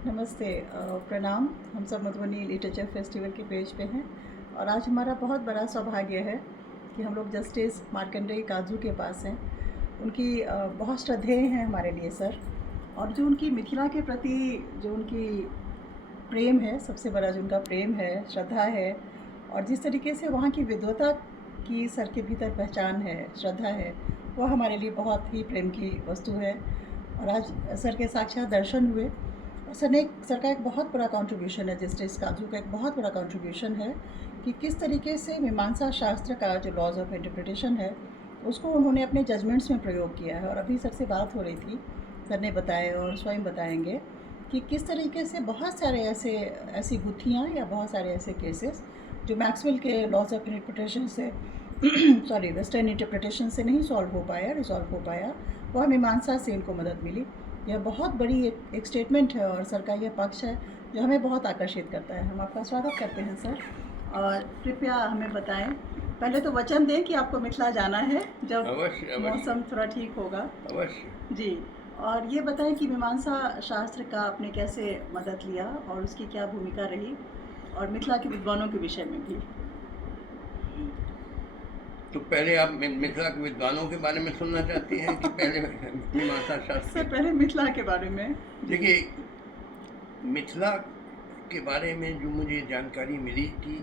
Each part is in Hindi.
नमस्ते। प्रणाम। हम सब मधुबनी लिटरेचर फेस्टिवल के पेज पे हैं और आज हमारा बहुत बड़ा सौभाग्य है कि हम लोग जस्टिस मार्कंडेय काजू के पास हैं। उनकी बहुत श्रद्धेय हैं हमारे लिए सर। और जो उनकी मिथिला के प्रति जो उनकी प्रेम है, सबसे बड़ा जो उनका प्रेम है, श्रद्धा है, और जिस तरीके से वहाँ की विद्वता की सर के भीतर पहचान है, श्रद्धा है, वह हमारे लिए बहुत ही प्रेम की वस्तु है। और आज सर के साक्षात दर्शन हुए। और सर का एक बहुत बड़ा कंट्रीब्यूशन है, जस्टिस काजू का एक बहुत बड़ा कंट्रीब्यूशन है कि किस तरीके से मीमांसा शास्त्र का जो लॉज ऑफ इंटरप्रिटेशन है उसको उन्होंने अपने जजमेंट्स में प्रयोग किया है। और अभी सर से बात हो रही थी, सर ने बताया और स्वयं बताएंगे कि किस तरीके से बहुत सारे ऐसी गुत्थियाँ या बहुत सारे ऐसे केसेस जो मैक्सवेल के लॉज ऑफ इंटरप्रिटेशन से सॉरी वेस्टर्न इंटरप्रिटेशन से नहीं सॉल्व हो पाया, रिजॉल्व हो पाया, वह मीमांसा से इनको मदद मिली। यह बहुत बड़ी एक स्टेटमेंट है और सर का यह पक्ष है जो हमें बहुत आकर्षित करता है। हम आपका स्वागत करते हैं सर। और कृपया हमें बताएं, पहले तो वचन दें कि आपको मिथिला जाना है जब अवश्य मौसम थोड़ा ठीक होगा। अवश्य। जी। और ये बताएं कि मीमांसा शास्त्र का आपने कैसे मदद लिया और उसकी क्या भूमिका रही, और मिथिला के विद्वानों के विषय में भी। तो पहले आप मिथिला के विद्वानों के बारे में सुनना चाहती हैं कि पहले मीमांसा शास्त्र सर पहले मिथिला के बारे में। देखिए, मिथिला के बारे में जो मुझे जानकारी मिली कि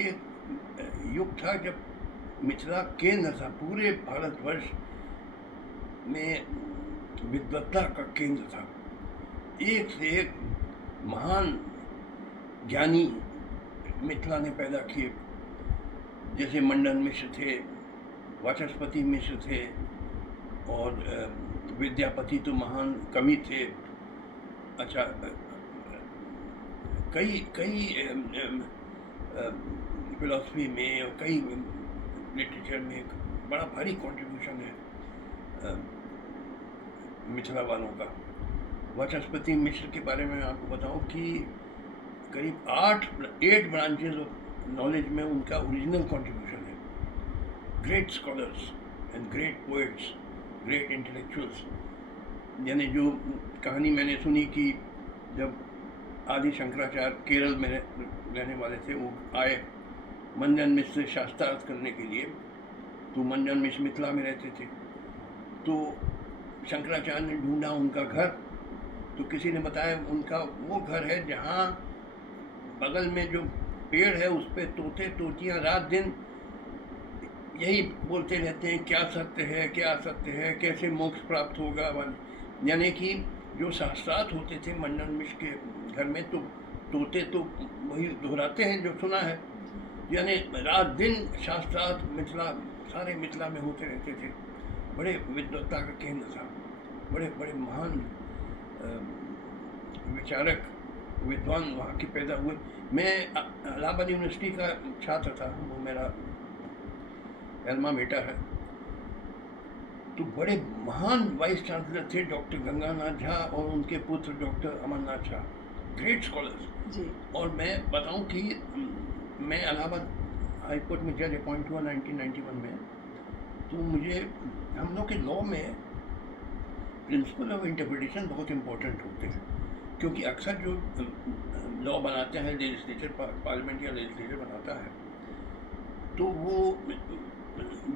एक युग था जब मिथिला केंद्र था, पूरे भारतवर्ष में विद्वत्ता का केंद्र था। एक से एक महान ज्ञानी मिथिला ने पैदा किए, जैसे मंडन मिश्र थे, वाचस्पति मिश्र थे, और विद्यापति तो महान कवि थे। अच्छा, कई कई फिलॉसफी में और कई लिटरेचर में एक बड़ा भारी कंट्रीब्यूशन है मिथिला वालों का। वाचस्पति मिश्र के बारे में आपको बताऊं कि करीब 8 ब्रांचेज ऑफ नॉलेज में उनका ओरिजिनल कंट्रीब्यूशन है। Great scholars and great poets, great intellectuals. यानी जो कहानी मैंने सुनी कि जब आदि शंकराचार्य केरल में रहने वाले थे, वो आए मंडन मिश्र से शास्त्रार्थ करने के लिए, तो मंडन मिश्र मिथिला में रहते थे। तो शंकराचार्य ने ढूंढा उनका घर, तो किसी ने बताया उनका वो घर है जहाँ बगल में जो पेड़ है उस पर तोते तोतियाँ रात दिन यही बोलते रहते हैं, क्या सत्य है, क्या असत्य है, कैसे मोक्ष प्राप्त होगा। यानी कि जो शास्त्रार्थ होते थे मंडन मिश्र के घर में, तो तोते तो वही दोहराते हैं जो सुना है। यानी रात दिन शास्त्रार्थ मिथिला, सारे मिथिला में होते रहते थे। बड़े विद्वत्ता का केंद्र था, बड़े बड़े महान विचारक विद्वान वहाँ के पैदा हुए। मैं इलाहाबाद यूनिवर्सिटी का छात्र था, वो मेरा एल्मा बेटा है। तो बड़े महान वाइस चांसलर थे डॉक्टर गंगानाथ झा और उनके पुत्र doctor Amarnath Jha, great scholars जी। और मैं बताऊं कि मैं इलाहाबाद हाई कोर्ट में जज अपॉइंट हुआ 1991 में। तो मुझे, हम लोग के लॉ में प्रिंसिपल ऑफ इंटरप्रिटेशन बहुत इम्पोर्टेंट होते हैं, क्योंकि अक्सर जो लॉ बनाते हैं लेजिस्लेचर, पार्लियामेंट या लेजिस्लेचर बनाता है, तो वो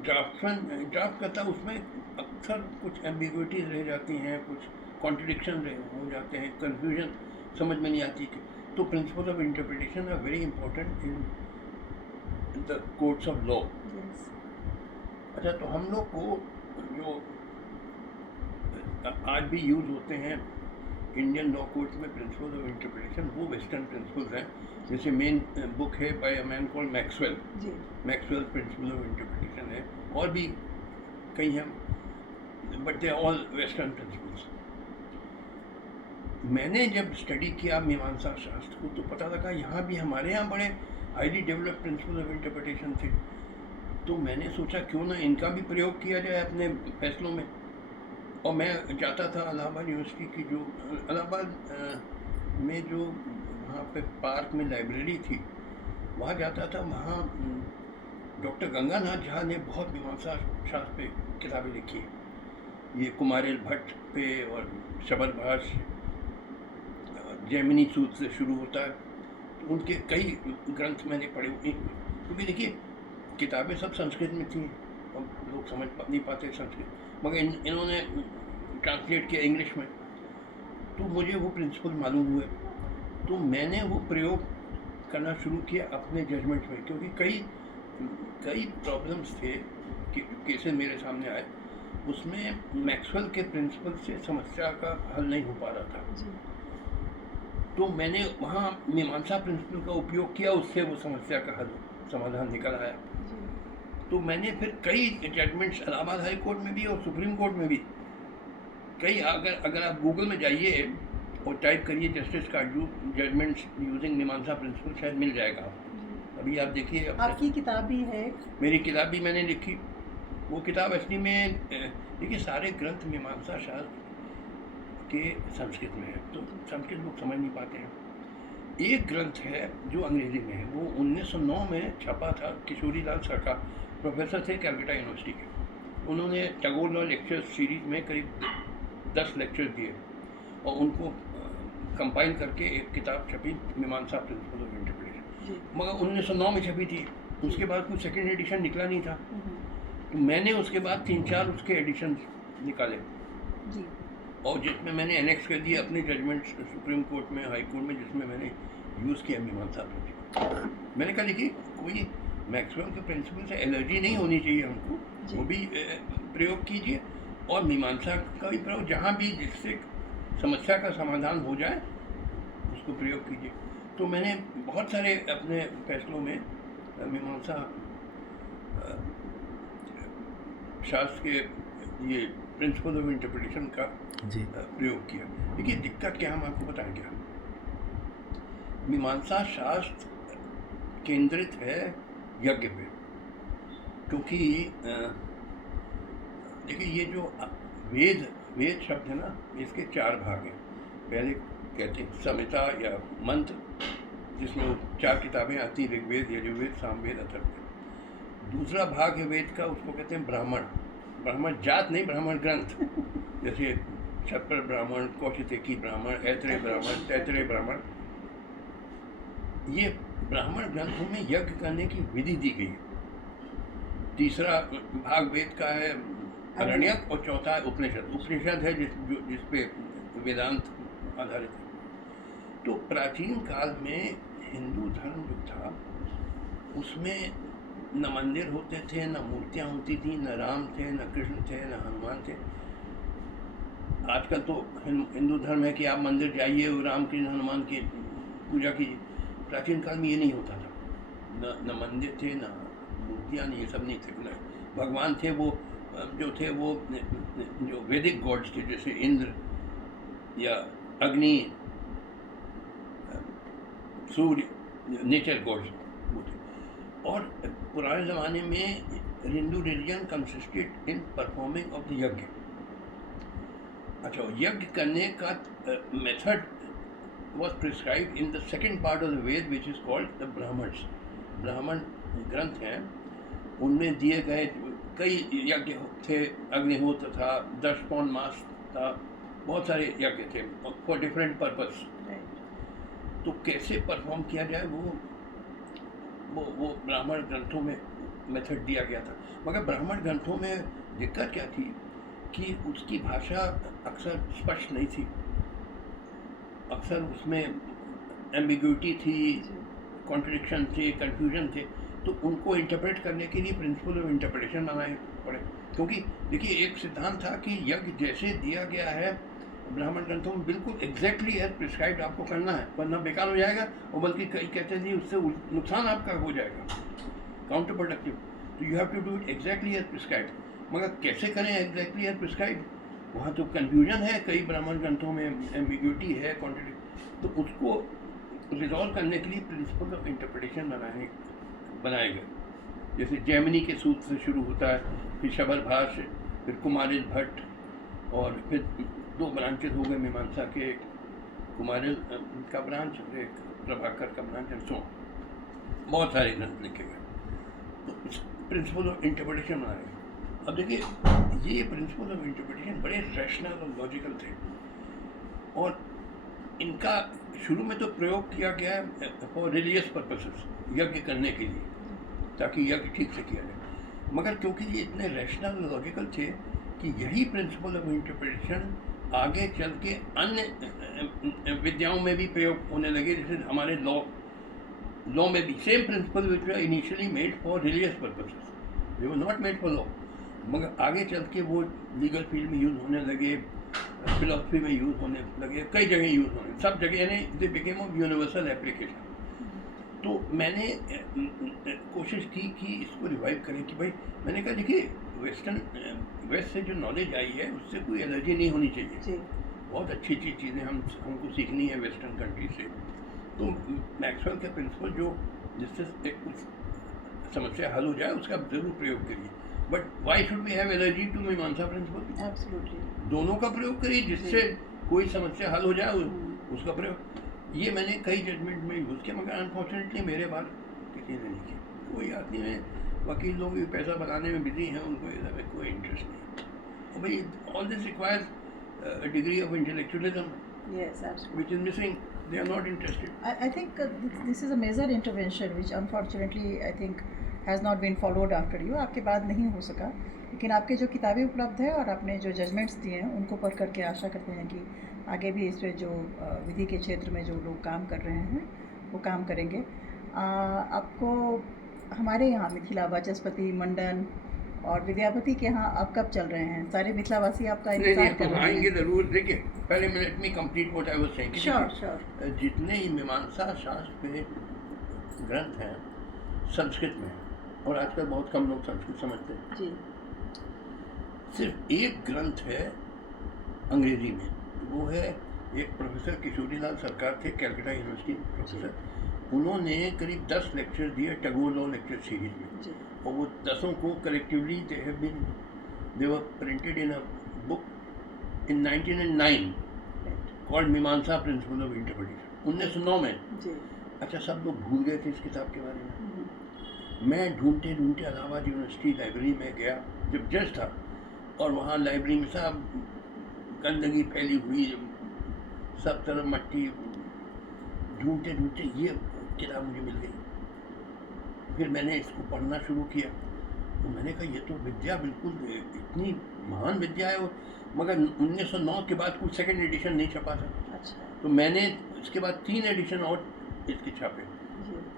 ड्राफ्ट करता है, उसमें अक्सर कुछ एम्बिग्विटीज रह जाती हैं, कुछ कॉन्ट्रडिक्शन हो जाते हैं, कन्फ्यूजन समझ में नहीं आती। तो principle of interpretation are very important in the courts of law. अच्छा, तो हम लोग को जो आज भी यूज होते हैं इंडियन लॉ कोर्ट्स में प्रिंसिपल्स ऑफ इंटरप्रिटेशन, वो वेस्टर्न प्रिंसिपल्स हैं। जैसे मेन बुक है by a man called Maxwell, Maxwell principle of interpretation है, और भी कई हैं, but they all western principles. मैंने जब स्टडी किया मीमांसा शास्त्र को, तो पता लगा यहाँ भी हमारे यहाँ बड़े highly developed principal of interpretation थे। तो मैंने सोचा क्यों ना इनका भी प्रयोग किया जाए अपने फैसलों में। और मैं जाता था इलाहाबाद यूनिवर्सिटी की, जो इलाहाबाद में जो वहाँ पे पार्क में लाइब्रेरी थी, वहाँ जाता था। वहाँ डॉक्टर गंगानाथ झा ने बहुत मीमांसा शास्त्र पे किताबें लिखी हैं। ये कुमारेल भट्ट पे और शबद भाष, जैमिनी सूत्र से शुरू होता है। तो उनके कई ग्रंथ मैंने पढ़े हुए, क्योंकि देखिए किताबें सब संस्कृत में थी, अब लोग समझ नहीं पाते संस्कृत, मगर इन्होंने ट्रांसलेट किया इंग्लिश में, तो मुझे वो प्रिंसिपल मालूम हुए। तो मैंने वो प्रयोग करना शुरू किया अपने जजमेंट में, क्योंकि कई प्रॉब्लम्स थे कि केसेस मेरे सामने आए, उसमें मैक्सवेल के प्रिंसिपल से समस्या का हल नहीं हो पा रहा था। तो मैंने वहाँ मीमांसा प्रिंसिपल का उपयोग किया, उससे वो समस्या का हल समाधान निकल आया। तो मैंने फिर कई जजमेंट्स इलाहाबाद हाई कोर्ट में भी और सुप्रीम कोर्ट में भी कई, अगर आप गूगल में जाइए और टाइप करिए जस्टिस काजू जजमेंट्स यूजिंग मीमांसा प्रिंसिपल, शायद मिल जाएगा आपको। अभी आप देखिए, आपकी किताब भी है? मेरी किताब भी मैंने लिखी। वो किताब असली में देखिए सारे ग्रंथ मीमांसा शास्त्र के संस्कृत में है, तो संस्कृत लोग समझ नहीं पाते हैं। एक ग्रंथ है जो अंग्रेजी में है, वो 1909 में छपा था। किशोरी लाल सरकार प्रोफेसर थे कैलकाटा यूनिवर्सिटी के, उन्होंने टैगोर लॉ लेक्चर सीरीज में करीब 10 लेक्चर दिए और उनको कंपाइल करके एक किताब छपी, मीमांसा प्रिंसिपल ऑफ इंटरप्रिटेशन, मगर 1909 में छपी थी। उसके बाद कोई सेकेंड एडिशन निकला नहीं था, तो मैंने उसके बाद 3-4 उसके एडिशन निकाले जी। और जिसमें मैंने एनेक्स कर दिए अपने जजमेंट सुप्रीम कोर्ट में, हाई कोर्ट में, जिसमें मैंने यूज़ किया मीमांसा प्रिंसिपल। मैंने कहा देखिए कोई मैक्सवेल के प्रिंसिपल से एलर्जी नहीं होनी चाहिए हमको, वो भी प्रयोग कीजिए और मीमांसा का भी प्रयोग, जहाँ भी जिससे समस्या का समाधान हो जाए उसको प्रयोग कीजिए। तो मैंने बहुत सारे अपने फैसलों में मीमांसा शास्त्र के ये प्रिंसिपल ऑफ इंटरप्रिटेशन का प्रयोग किया। देखिए दिक्कत क्या, हम आपको बताएं क्या, मीमांसा शास्त्र केंद्रित है यज्ञ पे, क्योंकि देखिए ये जो वेद शब्द है ना, इसके 4 भाग हैं। पहले कहते हैं संहिता या मंत्र, जिसमें 4 किताबें आती हैं, ऋग्वेद, यजुर्वेद, सामवेद, अथर्ववेद। दूसरा भाग है वेद का, उसको कहते हैं ब्राह्मण। ब्राह्मण जात नहीं, ब्राह्मण ग्रंथ, जैसे छप्पर ब्राह्मण, कौशिकी ब्राह्मण, ऐतरेय ब्राह्मण, तैतरेय ब्राह्मण। ये ब्राह्मण ग्रंथों में यज्ञ करने की विधि दी गई है। तीसरा भाग वेद का है अरण्यक और चौथा है उपनिषद। उपनिषद है जिस पे वेदांत आधारित है। तो प्राचीन काल में हिंदू धर्म जो था उसमें न मंदिर होते थे, न मूर्तियाँ होती थी, न राम थे, न कृष्ण थे, न हनुमान थे। आजकल तो हिंदू धर्म है कि आप मंदिर जाइए और राम कृष्ण हनुमान की पूजा कीजिए। प्राचीन काल में ये नहीं होता था, न मंदिर थे, न मूर्तियाँ, नहीं, ये सब नहीं थे। न भगवान थे, वो जो थे वो जो वैदिक गॉड्स थे, जैसे इंद्र या अग्नि, सूर्य, नेचर गॉड्स वो थे। और पुराने ज़माने में Hindu religion consisted in performing of the यज्ञ। अच्छा, यज्ञ करने का method was prescribed in the second part of the Ved, which is called the Brahmans. ब्राह्मण ग्रंथ हैं, उनमें दिए गए कई यज्ञ थे। अग्निहोत्र था, दर्शपौन मास था, बहुत सारे यज्ञ थे फॉर डिफरेंट पर्पस। तो कैसे परफॉर्म किया जाए वो ब्राह्मण ग्रंथों में मेथड दिया गया था। मगर ब्राह्मण ग्रंथों में दिक्कत क्या थी कि उसकी भाषा अक्सर स्पष्ट नहीं थी, अक्सर उसमें एम्बिग्यूटी थी, कॉन्ट्रडिक्शन थे, कन्फ्यूजन थे। तो उनको इंटरप्रेट करने के लिए प्रिंसिपल ऑफ इंटरप्रिटेशन बनाए पड़े, क्योंकि देखिए एक सिद्धांत था कि यज्ञ जैसे दिया गया है ब्राह्मण ग्रंथों में बिल्कुल एग्जैक्टली एज प्रिस्क्राइब्ड आपको करना है, वरना बेकार हो जाएगा, और बल्कि कई कहते थे उससे नुकसान आपका हो जाएगा, काउंटर प्रोडक्टिव। तो you have to do it exactly as prescribed. मगर कैसे करें एग्जैक्टली एज प्रिस्क्राइब्ड, वहाँ तो कन्फ्यूजन है, कई ब्राह्मण ग्रंथों में एम्बिग्यूटी है, कॉन्ट्रडिक्ट। तो उसको रिजॉल्व करने के लिए प्रिंसिपल ऑफ इंटरप्रिटेशन बनाए गए। जैसे जैमिनी के सूत्र से शुरू होता है, फिर शबर भाष्य, फिर कुमारिल भट्ट, और फिर 2 ब्रांचेज हो गए मीमांसा के, कुमारिल का ब्रांच और एक प्रभाकर का ब्रांच, एंड सो बहुत सारे ग्रंथ लिखे गए। तो प्रिंसिपल ऑफ इंटरप्रिटेशन बनाए गए। अब देखिए ये प्रिंसिपल ऑफ इंटरप्रिटेशन बड़े रैशनल और लॉजिकल थे, और इनका शुरू में तो प्रयोग किया गया है फॉर रिलीजियस पर्पसेस, यज्ञ करने के लिए, ताकि यज्ञ ठीक से किया जाए। मगर क्योंकि ये इतने रैशनल लॉजिकल थे कि यही प्रिंसिपल ऑफ इंटरप्रिटेशन आगे चल के अन्य विद्याओं में भी प्रयोग होने लगे, जैसे हमारे लॉ में भी same principle which were initially made for religious purposes, they were not made for law, मगर आगे चल के वो लीगल फील्ड में यूज़ होने लगे, फिलोसफी में यूज़ होने लगे, कई जगह यूज़ होने, सब जगह, यानी they became of universal application. तो मैंने कोशिश की कि इसको रिवाइव करें कि भाई, मैंने कहा देखिए वेस्ट से जो नॉलेज आई है उससे कोई एलर्जी नहीं होनी चाहिए, बहुत अच्छी अच्छी चीज़ें हमको सीखनी है वेस्टर्न कंट्री से। तो मैक्सवेल के प्रिंसिपल जो जिससे एक कुछ समस्या हल हो जाए उसका आप ज़रूर प्रयोग करिए, but why should we have allergy to Mimamsa principle? Absolutely, दोनों का प्रयोग करिए जिससे कोई समस्या हल हो जाए, उसका प्रयोग। ये मैंने कई जजमेंट में यूज़ किया, मगर अनफॉर्चुनेटली मेरे बाद किसी ने नहीं किया। कोई आदमी है, वकील लोग भी पैसा बनाने में बिजी हैं, उनको इसमें कोई इंटरेस्ट नहीं। और भाई all this requires a degree of intellectualism yes, absolutely. which is missing. They are not interested. I think this is a major intervention which unfortunately I think has not been followed after you. आपके बाद नहीं हो सका, लेकिन आपके जो किताबें उपलब्ध है और आपने जो जजमेंट्स दिए हैं उनको पढ़ करके आशा करते हैं कि आगे भी इस पे जो विधि के क्षेत्र में जो लोग काम कर रहे हैं वो काम करेंगे। आपको हमारे यहाँ मिथिला वाचस्पति मंडन और विद्यापति के यहाँ आप कब चल रहे हैं? सारे मिथिलावासी आपका इंतजार कर रहे हैं। आएंगे ज़रूर। देखिए पहले let me complete what I was saying. Sure. जितने ही मीमांसा शास्त्र के ग्रंथ हैं संस्कृत में, और आजकल बहुत कम लोग संस्कृत समझते हैं जी। सिर्फ एक ग्रंथ है अंग्रेजी में, वो है एक प्रोफेसर किशोरीलाल सरकार थे, कैलकाटा यूनिवर्सिटी प्रोफेसर। उन्होंने करीब 10 लेक्चर दिए टैगोर लॉ लेक्चर सीरीज में जी। और वो 10 को collectively they were printed in a book in 1909 called मीमांसा प्रिंसिपल ऑफ इंटरप्रिटेशन, 1909 में जी। अच्छा सब लोग भूल गए थे इस किताब के बारे में। मैं ढूंढते ढूंढते इलाहाबाद यूनिवर्सिटी लाइब्रेरी में गया जब जज था, और वहाँ लाइब्रेरी में सब गंदगी फैली हुई, सब तरफ मट्टी, ढूंढते ढूंढते ये किताब मुझे मिल गई। फिर मैंने इसको पढ़ना शुरू किया, तो मैंने कहा ये तो विद्या बिल्कुल इतनी महान विद्या है, मगर 1909 के बाद कुछ सेकंड एडिशन नहीं छपा था। अच्छा। तो मैंने इसके बाद 3 एडिशन और इसके छापे।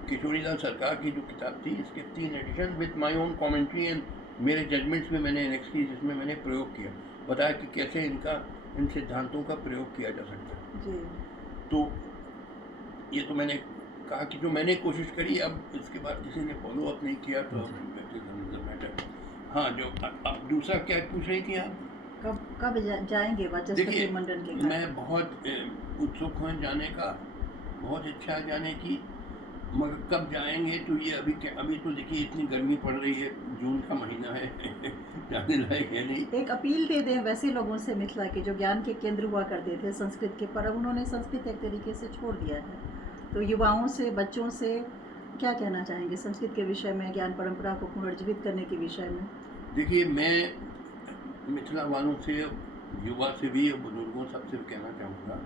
किशोरीलाल सरकार की जो किताब थी इसके 3 edition with my own commentary and मेरे जजमेंट्स में मैंने एनेक्स की, जिसमें मैंने प्रयोग किया, बताया कि कैसे इन सिद्धांतों का प्रयोग किया जा सकता है जी। तो ये तो मैंने कहा कि जो मैंने कोशिश करी, अब इसके बाद किसी ने फॉलो अप नहीं किया तो मैटर। हाँ, जो अब दूसरा क्या पूछ रही थी आप? कब जाएंगे वाचस्पति मंडन के घर? मैं बहुत उत्सुक हूँ जाने का, बहुत इच्छा है जाने की, मगर कब जाएंगे तो ये अभी तो देखिए इतनी गर्मी पड़ रही है, जून का महीना है जाने लायक है नहीं। एक अपील दे दें वैसे लोगों से मिथिला के जो ज्ञान के केंद्र हुआ करते थे संस्कृत के, पर अब उन्होंने संस्कृत एक तरीके से छोड़ दिया है, तो युवाओं से, बच्चों से क्या कहना चाहेंगे संस्कृत के विषय में, ज्ञान परंपरा को पुनर्जीवित करने के विषय में? देखिए मैं मिथिला वालों से, युवा से भी और बुजुर्गों सबसे कहना चाहूँगा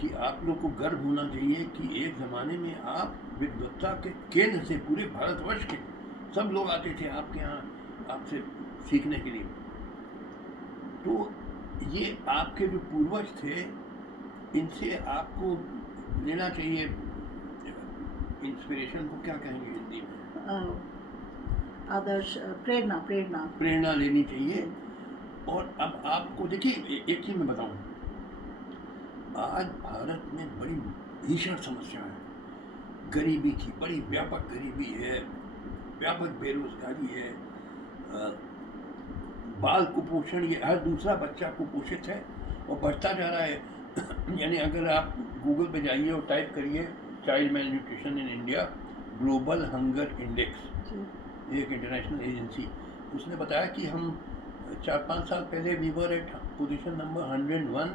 कि आप लोग को गर्व होना चाहिए कि एक ज़माने में आप विद्वत्ता के केंद्र से पूरे भारतवर्ष के सब लोग आते थे आपके यहाँ आपसे सीखने के लिए। तो ये आपके जो पूर्वज थे इनसे आपको लेना चाहिए इंस्पिरेशन को क्या कहेंगे हिंदी में? आदर्श, प्रेरणा लेनी चाहिए। और अब आपको देखिए एक चीज़ मैं बताऊँ, आज भारत में बड़ी भीषण समस्या है, गरीबी की बड़ी व्यापक गरीबी है, व्यापक बेरोजगारी है, बाल कुपोषण, ये हर दूसरा बच्चा कुपोषित है और बढ़ता जा रहा है। यानी अगर आप गूगल पे जाइए और टाइप करिए child male nutrition in India global hunger index, एक इंटरनेशनल एजेंसी, उसने बताया कि हम 4-5 साल पहले we were at position number 101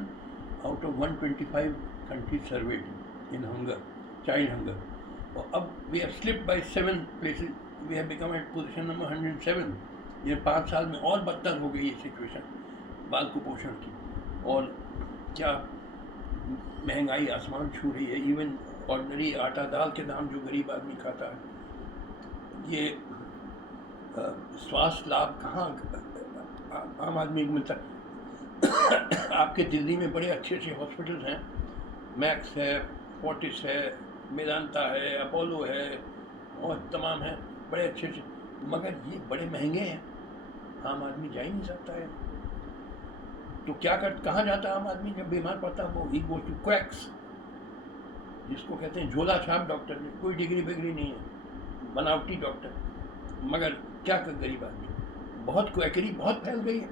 out of 125 countries surveyed in hunger, child hunger, और अब we have slipped by 7 places, we have become at position number 107। ये 5 साल में और बदतर हो गई ये सिचुएशन बाल कुपोषण की। और क्या महंगाई आसमान छू रही है। इवन ऑर्डनरी आटा दाल के दाम जो गरीब आदमी खाता है, ये स्वास्थ्य लाभ कहाँ आम आदमी को मिलता है। आपके दिल्ली में बड़े अच्छे अच्छे हॉस्पिटल्स हैं, मैक्स है, फोर्टिस है, मेदांता है, अपोलो है और तमाम हैं बड़े अच्छे अच्छे, मगर ये बड़े महंगे हैं, आम आदमी जा ही नहीं सकता है। तो क्या कहाँ जाता है आम आदमी जब बीमार पड़ता है? वो ही गोज टू क्वैक्स, जिसको कहते हैं झोला छाप डॉक्टर, कोई डिग्री बिग्री नहीं है, बनावटी डॉक्टर। मगर क्या कर गरीब आदमी, बहुत क्वैकरी बहुत फैल गई है,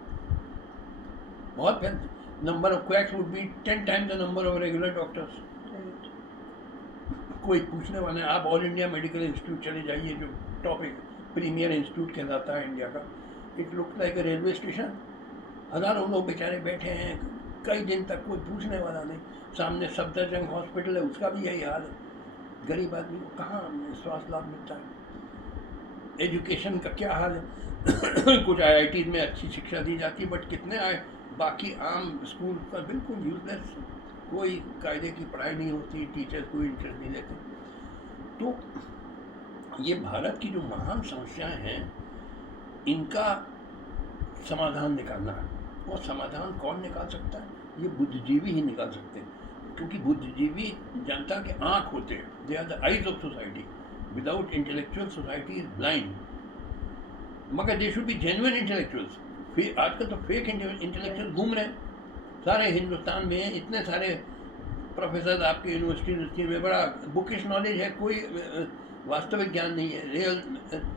बहुत फैल। Number of quacks would be 10 times the number of regular doctors. कोई पूछने वाला है? आप ऑल इंडिया मेडिकल इंस्टीट्यूट चले जाइए, जो टॉपिक प्रीमियर इंस्टीट्यूट कहलाता है इंडिया का। It looks like a railway station, हज़ारों लोग बेचारे बैठे हैं कई दिन तक, कोई पूछने वाला नहीं। सामने सफदरजंग हॉस्पिटल है, उसका भी यही हाल है। गरीब आदमी को कहाँ स्वास्थ्य लाभ मिलता है? एजुकेशन का क्या हाल है? कुछ IIT में अच्छी शिक्षा दी जाती है, बट कितने आए? बाकी आम स्कूल पर बिल्कुल यूजलेस, कोई कायदे की पढ़ाई नहीं होती, टीचर्स कोई इंटरेस्ट नहीं लेते। तो ये भारत की जो महान समस्याएं हैं, इनका समाधान निकालना है। और समाधान कौन निकाल सकता है? ये बुद्धिजीवी ही निकाल सकते हैं, क्योंकि बुद्धिजीवी जनता के आँख होते हैं। They are the eyes of society. Without intellectual society is blind. मगर they should be genuine intellectuals. फिर आजकल तो फेक इंटेलेक्चुअल घूम रहे हैं सारे हिंदुस्तान में। इतने सारे प्रोफेसर आपके यूनिवर्सिटी में, बड़ा बुकिश नॉलेज है, कोई वास्तविक ज्ञान नहीं है, रियल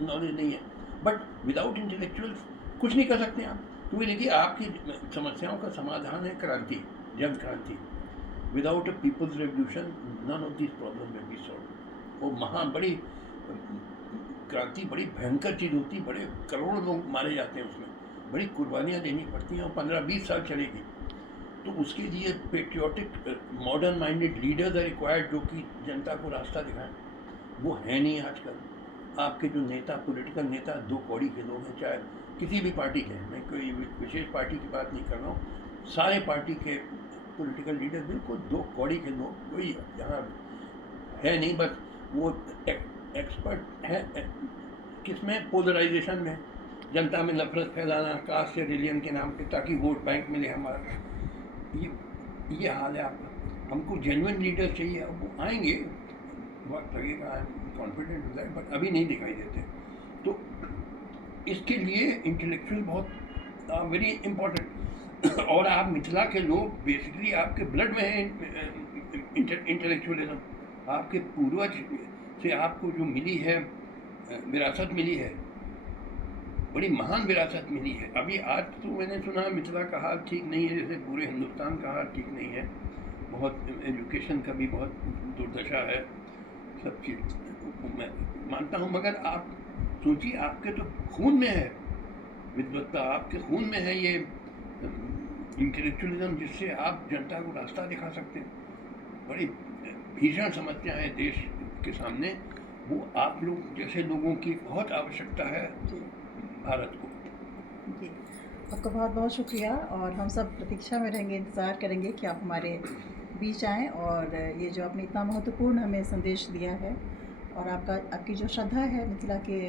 नॉलेज नहीं है। बट विदाउट इंटेलेक्चुअल्स कुछ नहीं कर सकते आप। क्योंकि देखिए, आपकी समस्याओं का समाधान है क्रांति, जन क्रांति। Without a people's revolution none of this problem may be solve. वो महान बड़ी क्रांति बड़ी भयंकर चीज़ होती है, बड़े करोड़ों लोग मारे जाते हैं उसमें, बड़ी कुर्बानियाँ देनी पड़ती हैं, और 15-20 साल चलेगी। तो उसके लिए patriotic modern minded leaders are required, जो कि जनता को रास्ता दिखाएं। वो है नहीं आजकल। आपके जो नेता, पॉलिटिकल नेता, दो कौड़ी के लोग हैं, चाहे किसी भी पार्टी के। मैं कोई विशेष पार्टी की बात नहीं कर रहा हूँ, सारे पार्टी के पॉलिटिकल लीडर बिल्कुल दो कौड़ी के लोग, कोई यहाँ है नहीं। बस वो एक्सपर्ट है किसमें? पोलराइजेशन में, जनता में नफरत फैलाना, कास्ट या रिलीजन के नाम पे, ताकि वोट बैंक मिले हमारा। ये हाल है आपका। हमको जेन्युइन लीडर चाहिए, अब वो आएंगे, वक्त लगेगा, आई एम कॉन्फिडेंट हो जाए, बट अभी नहीं दिखाई देते। तो इसके लिए इंटेलेक्चुअल बहुत वेरी इम्पोर्टेंट। और आप मिथिला के लोग बेसिकली आपके ब्लड में है इंटेलेक्चुअलिज्म। आपके पूर्वज से आपको जो मिली है विरासत मिली है, बड़ी महान विरासत मिली है। अभी आज तो मैंने सुना मिथिला का हाल ठीक नहीं है, जैसे पूरे हिंदुस्तान का हाल ठीक नहीं है। बहुत एजुकेशन का भी बहुत दुर्दशा है, सब चीज़ मैं मानता हूँ। मगर आप सोचिए, आपके तो खून में है विद्वत्ता, आपके खून में है ये इंटेलेक्चुअलिज्म, जिससे आप जनता को रास्ता दिखा सकते हैं। बड़ी भीषण समस्या है देश के सामने, वो आप लोग जैसे लोगों की बहुत आवश्यकता है भारत को। जी, आपका बहुत बहुत शुक्रिया। और हम सब प्रतीक्षा में रहेंगे, इंतज़ार करेंगे कि आप हमारे बीच आएँ और ये जो आपने इतना महत्वपूर्ण हमें संदेश दिया है, और आपकी जो श्रद्धा है मिथिला के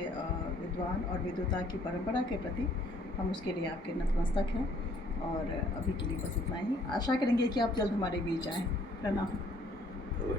विद्वान और विद्वता की परंपरा के प्रति, हम उसके लिए आपके नतमस्तक हैं। और अभी के लिए बस इतना ही। आशा करेंगे कि आप जल्द हमारे बीच आएँ। प्रणाम।